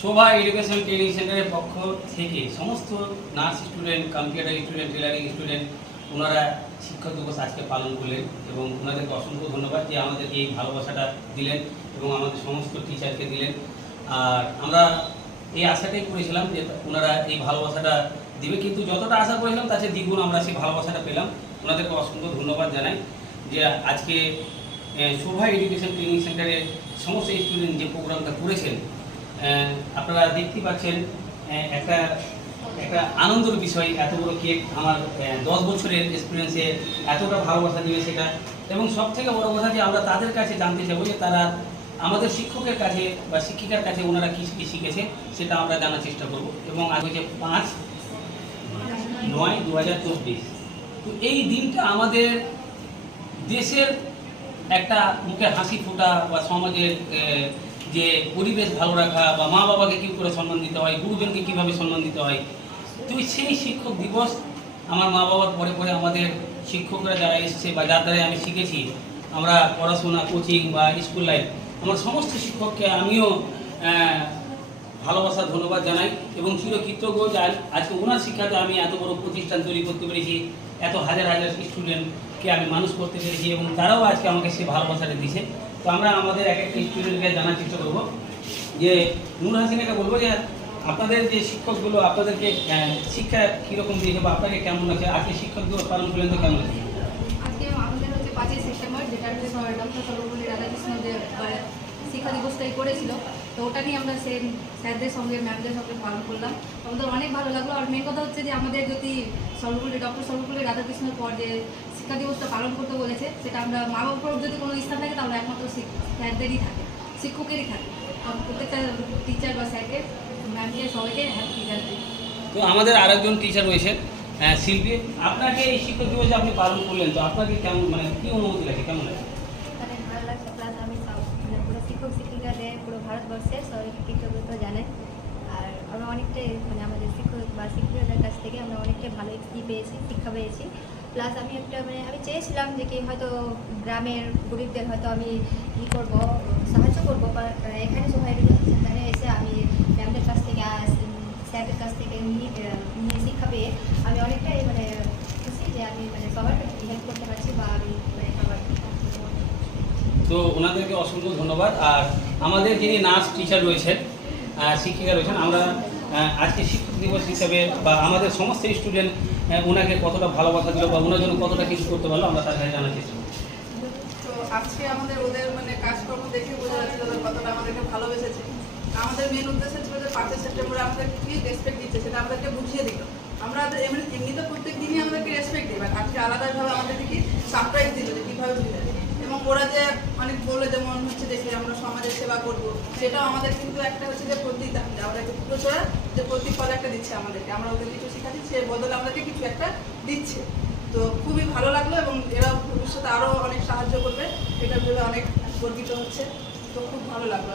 শোভা education training সেন্টারের পক্ষ থেকে সমস্ত nurse student, computer student, tailoring student ওনারা শিক্ষক দিবস আজকে পালন করলেন এবং ওনাদেরকে অসংখ্য ধন্যবাদ যে আমাদেরকে এই ভালোবাসাটা দিলেন এবং আমাদের সমস্ত টিচারকে দিলেন। আর আমরা এই আশাটাই করেছিলাম যে ওনারা এই ভালোবাসাটা দিবে, কিন্তু যতটা আশা করেছিলাম তার চেয়ে দ্বিগুণ আমরা সেই ভালোবাসাটা পেলাম। ওনাদেরকে অসংখ্য ধন্যবাদ জানাই যে আজকে শোভা এডুকেশন ট্রেনিং সেন্টারের সমস্ত স্টুডেন্ট যে প্রোগ্রামটা করেছেন, আপনারা দেখতে পাচ্ছেন একটা একটা আনন্দের বিষয়। এত বড় কেক আমার 10 বছরের এক্সপিরিয়েন্সে এতটা ভালোবাসা দিবে সেটা, এবং সব থেকে বড় কথা যে আমরা তাদের কাছে জানতে চাইবো যে তারা আমাদের শিক্ষকের কাছে বা শিক্ষিকার কাছে ওনারা কী কী শিখেছে সেটা আমরা জানার চেষ্টা করব। এবং আজ হচ্ছে 5/9/2024। তো এই দিনটা আমাদের দেশের একটা মুখে হাসি ফোটা বা সমাজের যে পরিবেশ ভালো রাখা বা মা বাবাকে কী করে সম্মান দিতে হয়, গুরুজনকে কীভাবে সম্মান দিতে হয়, তো সেই শিক্ষক দিবস আমার মা বাবার পরে পরে আমাদের শিক্ষকরা যারা এসছে বা যার দ্বারাই আমি শিখেছি, আমরা পড়াশোনা, কোচিং বা স্কুল লাইফ, আমার সমস্ত শিক্ষককে আমিও ভালোবাসা ধন্যবাদ জানাই এবং চিরকৃতজ্ঞ যে আজকে ওনার শিক্ষাতে আমি এত বড় প্রতিষ্ঠান তৈরি করতে পেরেছি, এত হাজার হাজার স্টুডেন্টকে আমি মানুষ করতে পেরেছি এবং তারাও আজকে আমাকে সেই ভালোবাসাটা দিয়েছে। তো আমরা আমাদের এক একটা স্টুডেন্টকে জানার চেষ্টা করবো যে নূর হাসিনাকে বলবো যে আপনাদের যে শিক্ষকগুলো আপনাদেরকে শিক্ষা কীরকম দিয়েছে বা আপনাকে কেমন লাগছে, আজকে শিক্ষক দিবস পালন করলেন তো কেমন লাগছে? আজকে আমাদের হচ্ছে 5ই সেপ্টেম্বর, যেটা হচ্ছে ডক্টর সর্বপল্লী রাধাকৃষ্ণ যে শিক্ষা দিবসটাই করেছিল, তো ওটা নিয়ে আমরা স্যারদের সঙ্গে ম্যামদের সঙ্গে পালন করলাম। আমাদের অনেক ভালো লাগলো। আর মেন কথা হচ্ছে যে আমাদের যদি ডক্টর সর্বপল্লী রাধাকৃষ্ণের পর যে শিক্ষা দিবসটা পালন করতে বলেছে, সেটা আমরা মা বাবার যদি কোনো স্থান থাকে তাহলে একমাত্র স্যারদেরই থাকে, শিক্ষকেরই থাকে। প্রত্যেকটা টিচার বা স্যারকে, ম্যামকে, সবাইকে হ্যাপি টিচার ডে। তো আমাদের আরেকজন টিচার রয়েছেন শিল্পী, আপনাকে এই শিক্ষক দিবসে আপনি পালন করলেন, তো আপনাকে কেমন, মানে কী অনুভূতি লাগে, কেমন লাগে? অনেক ভালো লাগছে। প্লাস আমি পুরো শিক্ষক শিক্ষিকাদের পুরো ভারতবর্ষের সবাইকে কৃতজ্ঞতা জানাই। আর আমরা অনেকটাই আমাদের শিক্ষক বা শিক্ষিকাদের কাছ থেকে আমরা অনেকটাই ভালো পেয়েছি, শিক্ষা পেয়েছি। প্লাস আমি একটা আমি চেয়েছিলাম যে কি হয়তো গ্রামের গরিবদের হয়তো আমি করবো, সাহায্য করবো, বা এখানে সবাই সেখানে এসে আমি ম্যামদের কাছ থেকে স্যারদের কাছ থেকে নিয়ে শিক্ষা পেয়ে আমি অনেকটাই খুশি যে আমি সবার হেল্প করতে পারছি বা আমি সবার। তো ওনাদেরকে অসংখ্য ধন্যবাদ। আর আমাদের যিনি নার্স টিচার রয়েছেন, শিক্ষিকা রয়েছেন, আমরা আজকে শিক্ষক দিবস হিসাবে বা আমাদের সমস্ত স্টুডেন্ট ওনাকে কতটা ভালোবাসা দিল বা ওনার জন্য কতটা কিছু করতে পারলো আমরা তার কাছে জানার চেষ্টা করব। তো আজকে আমাদের ওদের কাজকর্ম দেখে বোঝা যাচ্ছে ওদের কতটা আমাদেরকে ভালোবেসেছে। আমাদের মেন উদ্দেশ্য ছিল যে 5ই সেপ্টেম্বরে আমাদের কি রেসপেক্ট দিচ্ছে সেটা আমাদেরকে বুঝিয়ে দিল। আমরা এমনিতে প্রত্যেক দিনই আমাদেরকে রেসপেক্ট দিই, বাট আজকে আলাদাভাবে আমাদেরকে কি সারপ্রাইজ দিল যে কীভাবে বুঝে। এবং ওরা যে অনেক বলে যেমন হচ্ছে দেখে আমরা সমাজের সেবা করব, সেটাও আমাদের কিন্তু একটা হচ্ছে যে প্রতিদান, যে আমরা একটা পুরো চোরা যে প্রতিফল একটা দিচ্ছে আমাদেরকে, আমরা ওদের কিছু শেখাচ্ছি, সে বদলে আমাদেরকে কিছু একটা দিচ্ছে। তো খুবই ভালো লাগলো এবং এরা ভবিষ্যতে আরও অনেক সাহায্য করবে, এটা ভেবে অনেক গর্বিত হচ্ছে। তো খুব ভালো লাগলো।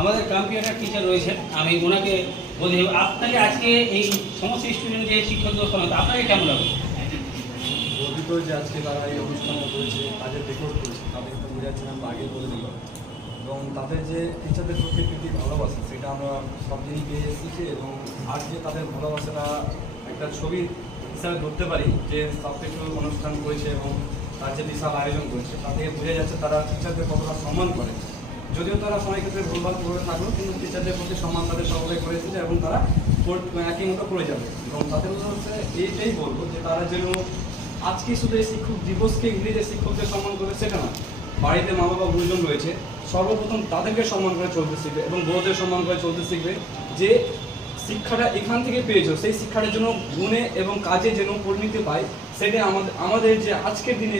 আমাদের কম্পিউটার টিচার রয়েছেন, আমি ওনাকে বলি আপনাকে আজকে এই সমস্ত স্টুডেন্ট যে শিক্ষক দিবস পালন, আপনাকে কেমন লাগলো? গর্বিত যে আজকে তারা এই অনুষ্ঠানও করেছে, তাদের রেকর্ড করেছে, তাদের তো বোঝাচ্ছিলাম আগে বলে দিল, এবং তাদের যে টিচারদের প্রতি প্রীতি ভালোবাসা সেটা আমরা সব দিনই পেয়ে এসেছি। এবং আজকে তাদের ভালোবাসাটা একটা ছবি হিসাবে ধরতে পারি যে সব কিছু অনুষ্ঠান করেছে এবং তার যে বিশাল আয়োজন করেছে, তা থেকে বোঝা যাচ্ছে তারা টিচারদের কতটা সম্মান করে। যদিও তারা সময় ক্ষেত্রে ভুলভাল করে থাকলো, কিন্তু টিচারদের প্রতি সম্মান তাদের সকলে করে এসেছে এবং তারা একই মতো করে যাবে। এবং তাদের হচ্ছে এইটাই বলবো যে তারা যেন আজকে শুধু এই শিক্ষক দিবসকে ইংরেজি শিক্ষকদের সম্মান করে সেটা না, বাড়িতে মা বাবা গুরুজন রয়েছে, সর্বপ্রথম তাদেরকে সম্মান করে চলতে শিখবে এবং বড়দের সম্মান করে চলতে শিখবে। যে শিক্ষাটা এখান থেকে পেয়েছো সেই শিক্ষাটার জন্য গুণে এবং কাজে যেন পরিণতি পায়, সেটা আমাদের যে আজকের দিনে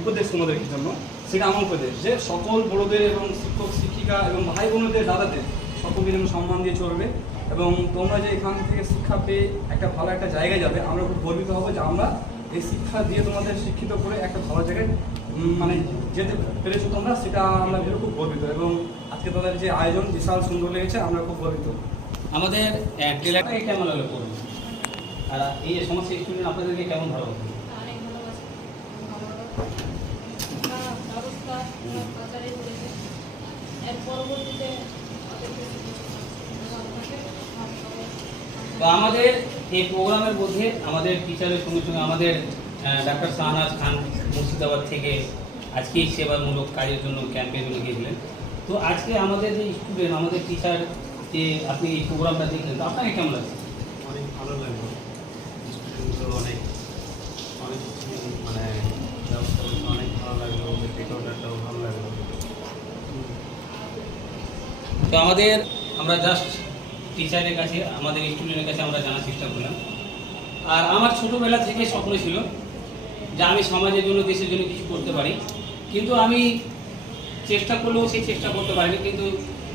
উপদেশ তোমাদের জন্য, সেটা আমার উপদেশ যে সকল বড়দের এবং শিক্ষক শিক্ষিকা এবং ভাই বোনদের দাদাদের সকলকে যেন সম্মান দিয়ে চলবে। এবং তোমরা যে এখান থেকে শিক্ষা পেয়ে একটা ভালো একটা জায়গায় যাবে, আমরা খুব গর্বিত হবো যে আমরা এই শিক্ষা দিয়ে তোমাদের শিক্ষিত করে একটা ভালো জায়গায় যেতে পেরেছো তোমরা, সেটা আমরা ভেবে খুব গর্বিত। এবং আজকে তাদের যে আয়োজন বিশাল সুন্দর লেগেছে, আমরা খুব গর্বিত। আমাদের ট্রেলারটাকে কেমন লাগলো করুন, আর এই যে সমস্ত স্টুডেন্ট আপনাদেরকে কেমন ভালো লাগলো? অনেক ভালোবাসি, ব্যবস্থা প্রচারে করেছে। এর পরবর্তীতে তো আমাদের এই প্রোগ্রামের মধ্যে আমাদের টিচারের সঙ্গে সঙ্গে আমাদের ডাক্তার শাহনাজ খান মুর্শিদাবাদ থেকে আজকে এই সেবামূলক কাজের জন্য ক্যাম্পের জন্য গিয়েছিলেন। তো আজকে আমাদের যে স্টুডেন্ট, আমাদের টিচার, যে আপনি এই প্রোগ্রামটা দেখলেন, তো আপনাকে কেমন লাগছে? অনেক ভালো লাগলো। স্টুডেন্টগুলো অনেক অনেক মানে ব্যবস্থা করতে অনেক ভালো লাগলো, ওদের টেকআউটারটাও ভালো লাগলো। তো আমরা জাস্ট টিচারের কাছে, আমাদের স্টুডেন্টের কাছে আমরা জানার চেষ্টা করলাম। আর আমার ছোটোবেলা থেকে স্বপ্ন ছিল যে আমি সমাজের জন্য, দেশের জন্য কিছু করতে পারি, কিন্তু আমি চেষ্টা করলেও সেই চেষ্টা করতে পারিনি। কিন্তু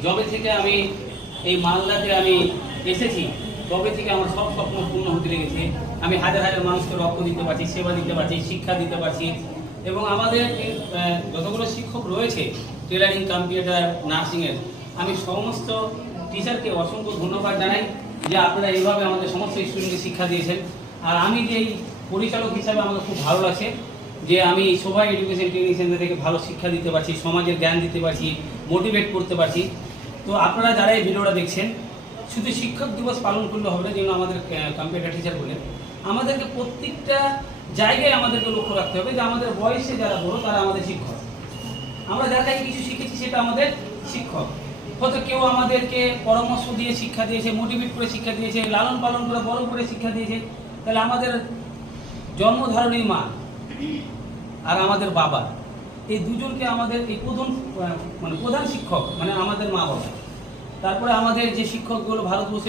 যবে থেকে আমি এই মালদাতে আমি এসেছি, তবে থেকে আমার সব স্বপ্ন পূর্ণ হতে লেগেছে। আমি হাজার হাজার মানুষকে রক্ত দিতে পারছি, সেবা দিতে পারছি, শিক্ষা দিতে পারছি। এবং আমাদের যতগুলো শিক্ষক রয়েছে টেলারিং, কম্পিউটার, নার্সিংয়ের, আমি সমস্ত টিচারকে অসংখ্য ধন্যবাদ জানাই যে আপনারা এইভাবে আমাদের সমস্ত স্টুডেন্টকে শিক্ষা দিয়েছেন। আর আমি যে পরিচালক হিসাবে আমাকে খুব ভালো লাগছে যে আমি সবাই এডুকেশন ট্রেনিং সেন্টার থেকে ভালো শিক্ষা দিতে পারছি, সমাজের জ্ঞান দিতে পারছি, মোটিভেট করতে পারছি। তো আপনারা যারা এই ভিডিওটা দেখছেন, শুধু শিক্ষক দিবস পালন করলে হবে না, যেন আমাদের কম্পিউটার টিচার বলেন, আমাদেরকে প্রত্যেকটা জায়গায় আমাদেরকে লক্ষ্য রাখতে হবে যে আমাদের বয়সে যারা বড় তারা আমাদের শিক্ষক। আমরা যার কাছে কিছু শিখেছি সেটা আমাদের শিক্ষক। হয়তো কেউ আমাদেরকে পরামর্শ দিয়ে শিক্ষা দিয়েছে, মোটিভেট করে শিক্ষা দিয়েছে, লালন পালন করে বড় করে শিক্ষা দিয়েছে। তাহলে আমাদের জন্মধারণী মা আর আমাদের বাবা, এই দুজনকে আমাদের এই প্রধান শিক্ষক মানে আমাদের মা বাবা। তারপরে আমাদের যে শিক্ষকগুলো ভারতবর্ষে